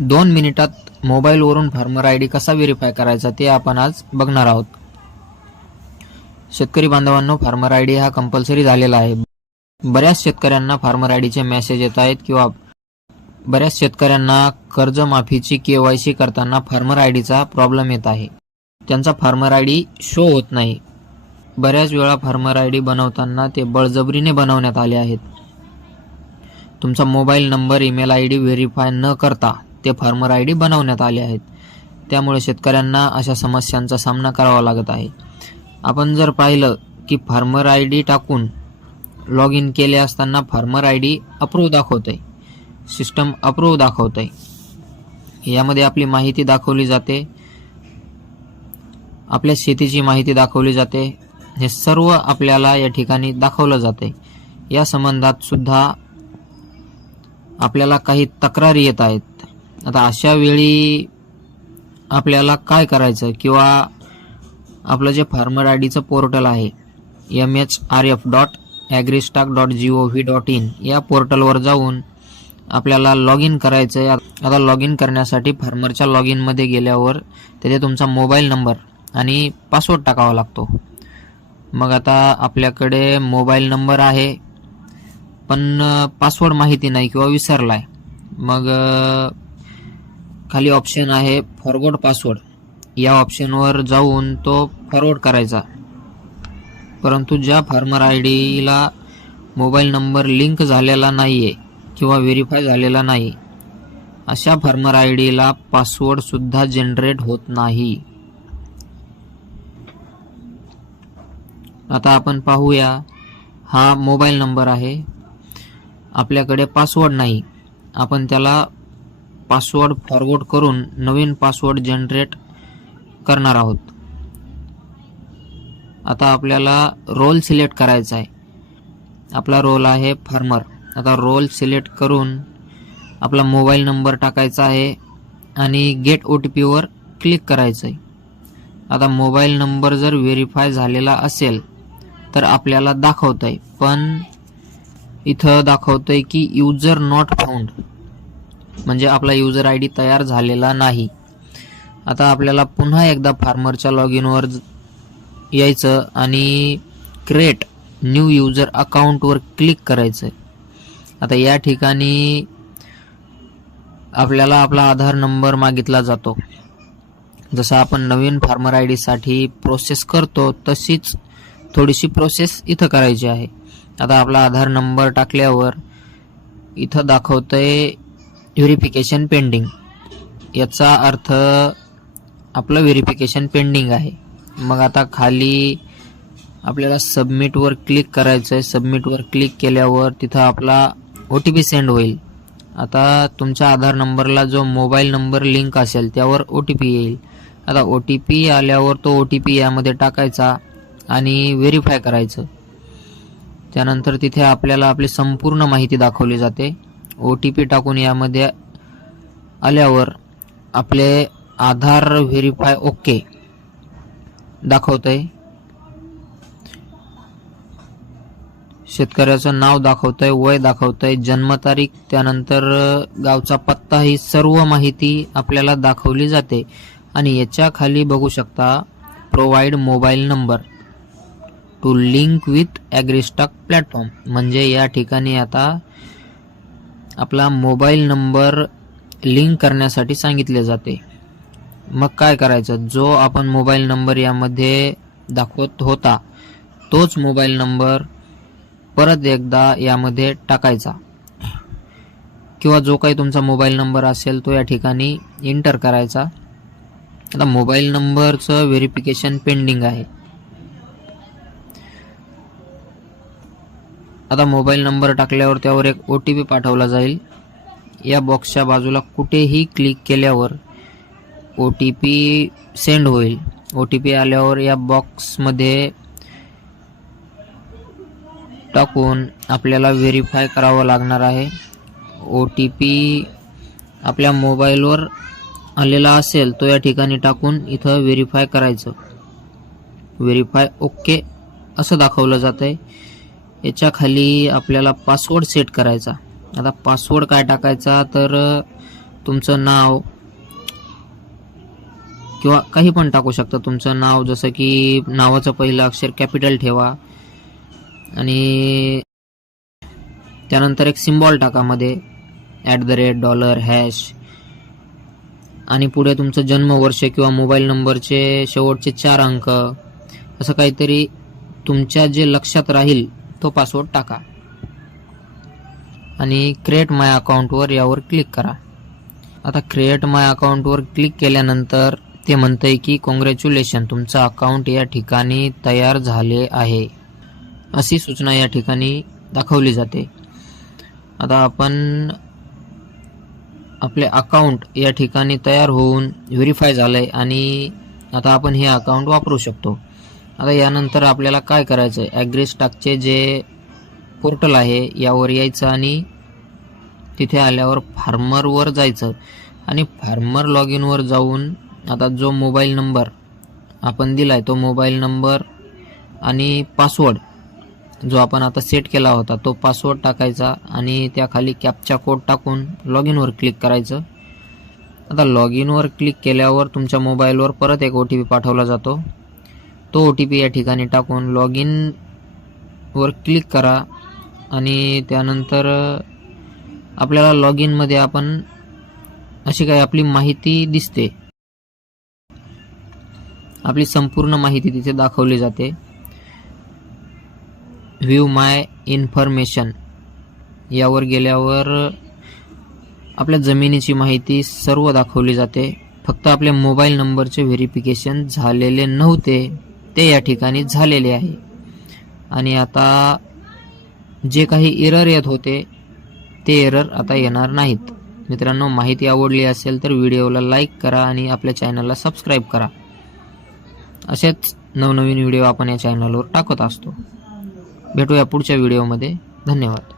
2 मिनिटात मोबाईलवरून farmer ID कसा व्हेरीफाय करायचा ते आपण आज बघणार आहोत। शेतकरी बांधवांनो, फार्मर आयडी हा कंपल्सरी झालेला आहे। बऱ्याच शेतकऱ्यांना फार्मर आयडीचे मेसेज येत आहेत किंवा बऱ्याच शेतकऱ्यांना कर्जमाफीची केवायसी करताना फार्मर आयडीचा प्रॉब्लेम येत आहे। त्यांचा फार्मर आयडी शो होत नाही। बऱ्याच वेळा फार्मर आयडी बनवताना ते बळजबरीने बनवण्यात आले आहेत। तुमचा mobile number, email ID verify न करता ते फार्मर आयडी बनवण्यात आले आहेत। त्यामुळे शेतकऱ्यांना अशा समस्यांचा सामना करावा लागत आहे। आपण जर पाहिलं की फार्मर आयडी टाकून लॉग इन केले असताना फार्मर आयडी अप्रूव्ह दाखवतंय, सिस्टम अप्रूव्ह दाखवतंय। यामध्ये आपली माहिती दाखवली जाते, आपल्या शेतीची माहिती दाखवली जाते। हे सर्व आपल्याला या ठिकाणी दाखवलं जाते। या संबंधात सुद्धा आपल्याला काही तक्रारी येत आहेत। आता अशा वेळी आपल्याला काय करायचं, किंवा आपलं जे फार्मर आयडीचं पोर्टल आहे mhrf.agristock.gov.in या पोर्टलवर जाऊन आपल्याला लॉग इन करायचं आहे। आता लॉग इन करण्यासाठी फार्मरच्या लॉग इनमध्ये गेल्यावर तिथे तुमचा मोबाईल नंबर आणि पासवर्ड टाकावा लागतो। मग आता आपल्याकडे मोबाईल नंबर आहे पण पासवर्ड माहिती नाही किंवा विसरलाय, मग खाली ऑप्शन आहे फॉरगॉट पासवर्ड, या ऑप्शनवर जाऊन तो फॉरवर्ड करायचा। परंतु ज्या फार्मर आयडीला मोबाईल नंबर लिंक झालेला नाहीये किंवा व्हेरीफाय झालेला नाही, अशा फार्मर आयडीला पासवर्ड सुद्धा जनरेट होत नाही। आता आपण पाहूया, हा मोबाईल नंबर आहे, आपल्याकडे पासवर्ड नाही, आपण त्याला पासवर्ड फॉरवर्ड करून नवीन पासवर्ड जनरेट करणार आहोत। आता आपल्याला रोल सिलेक्ट करायचा आहे। आपला रोल आहे फार्मर। आता रोल सिलेक्ट करून आपला मोबाईल नंबर टाकायचा आहे आणि गेट OTP वर क्लिक करायचं आहे। आता मोबाईल नंबर जर व्हेरीफाय झालेला असेल तर आपल्याला दाखवतंय, पण इथं दाखवतंय की यूजर नॉट फाउंड, म्हणजे आपला यूजर आयडी तयार झालेला नाही। आता आपल्याला पुन्हा एकदा फार्मरच्या लॉग इनवर यायचं आणि क्रिएट न्यू यूजर अकाउंटवर क्लिक करायचं। आता या ठिकाणी आपल्याला आपला आधार नंबर मागितला जातो। जसं आपण नवीन फार्मर आयडी साठी प्रोसेस करतो तशीच थोडीशी प्रोसेस इथं करायची आहे। आता आपला आधार नंबर टाकल्यावर इथं दाखवतंय व्हेरिफिकेशन पेंडिंग, याचा अर्थ आपलं व्हेरिफिकेशन पेंडिंग आहे। मग आता खाली आपल्याला सबमिटवर क्लिक करायचं आहे। सबमिटवर क्लिक केल्यावर तिथं आपला OTP सेंड होईल। आता तुमच्या आधार नंबरला जो मोबाईल नंबर लिंक असेल त्यावर OTP येईल। आता OTP आल्यावर तो OTP यामध्ये टाकायचा आणि व्हेरीफाय करायचं। त्यानंतर तिथे आपल्याला आपली संपूर्ण माहिती दाखवली जाते। OTP टाकून यामध्ये आल्यावर आपले आधार व्हेरीफाय ओके दाखवतंय, शेतकऱ्याचं नाव दाखवतंय, वय दाखवतंय, जन्मतारीख, त्यानंतर गावचा पत्ता, ही सर्व माहिती आपल्याला दाखवली जाते। आणि याच्या खाली बघू शकता provide mobile number to link with AgriStack platform, म्हणजे या ठिकाणी आता आपला मोबाईल नंबर लिंक करण्यासाठी सांगितले जाते। मग काय करायचं, जो आपण मोबाईल नंबर यामध्ये दाखवत होता तोच मोबाईल नंबर परत एकदा यामध्ये टाकायचा, किंवा जो काही तुमचा मोबाईल नंबर असेल तो या ठिकाणी एंटर करायचा। आता मोबाईल नंबरचं व्हेरिफिकेशन पेंडिंग आहे। आता मोबाईल नंबर टाकल्यावर त्यावर एक OTP पाठवला जाईल। या बॉक्सच्या बाजूला कुठेही क्लिक केल्यावर OTP सेंड होईल। OTP आल्यावर या बॉक्समध्ये टाकून आपल्याला व्हेरीफाय करावं लागणार आहे। OTP आपल्या मोबाईलवर आलेला असेल तो या ठिकाणी टाकून इथं व्हेरीफाय करायचं। व्हेरीफाय ओके असं दाखवलं जातंय। याच्या खाली आपल्याला पासवर्ड सेट करायचा। आता पासवर्ड काय टाकायचा, तर तुमचं नाव किंवा काही पण टाकू शकता. तुमचं नाव, जसं की नावाचं पहिलं अक्षर कॅपिटल ठेवा आणि त्यानंतर एक सिम्बॉल टाका मध्ये $, आणि पुढे तुमचं जन्मवर्ष किंवा मोबाईल नंबरचे शेवटचे 4 अंक, असं काहीतरी तुमच्या जे लक्षात राहील तो पासवर्ड टाका आणि क्रिएट माय अकाउंटवर यावर क्लिक करा. आता क्रिएट माय अकाउंटवर क्लिक केल्यानंतर ते म्हणतंय की कॉंग्रॅच्युलेशन, तुमचं अकाउंट या ठिकाणी तयार झाले आहे, अशी सूचना या ठिकाणी दाखवली जाते. आता आपण आपले अकाउंट या ठिकाणी तयार होऊन व्हेरीफाय झालंय आणि आता आपण हे अकाउंट वापरू शकतो. आता यानंतर आपल्याला काय करायचं आहे, ॲग्रीस्टॉकचे जे पोर्टल आहे यावर यायचं आणि तिथे आल्यावर फार्मरवर जायचं आणि फार्मर लॉग इनवर जाऊन आता जो मोबाईल नंबर आपण दिलाय तो मोबाईल नंबर आणि पासवर्ड जो आपण आता सेट केला होता तो पासवर्ड टाकायचा आणि त्याखाली कॅप्चा कोड टाकून लॉग इनवर क्लिक करायचं. आता लॉग इनवर क्लिक केल्यावर तुमच्या मोबाईलवर परत एक OTP पाठवला जातो. तो OTP या ठिकाणी टाकून लॉग इनवर क्लिक करा आणि त्यानंतर आपल्याला लॉग इनमध्ये आपण अशी काही आपली माहिती दिसते. आपली संपूर्ण माहिती तिथे दाखवली जाते. व्ह्यू माय इन्फॉर्मेशन यावर गेल्यावर आपल्या जमिनीची माहिती सर्व दाखवली जाते. फक्त आपल्या मोबाईल नंबरचे व्हेरिफिकेशन झालेले नव्हते, ते या ठिकाणी झालेले आहे. आणि आता जे काही एरर येत होते ते एरर आता येणार नाहीत. मित्रांनो, माहिती आवडली असेल तर व्हिडिओला लाईक करा आणि आपल्या चॅनलला सबस्क्राईब करा. असेच नवनवीन व्हिडिओ आपण या चॅनलवर टाकत असतो. भेटूया पुढच्या व्हिडिओमध्ये. धन्यवाद.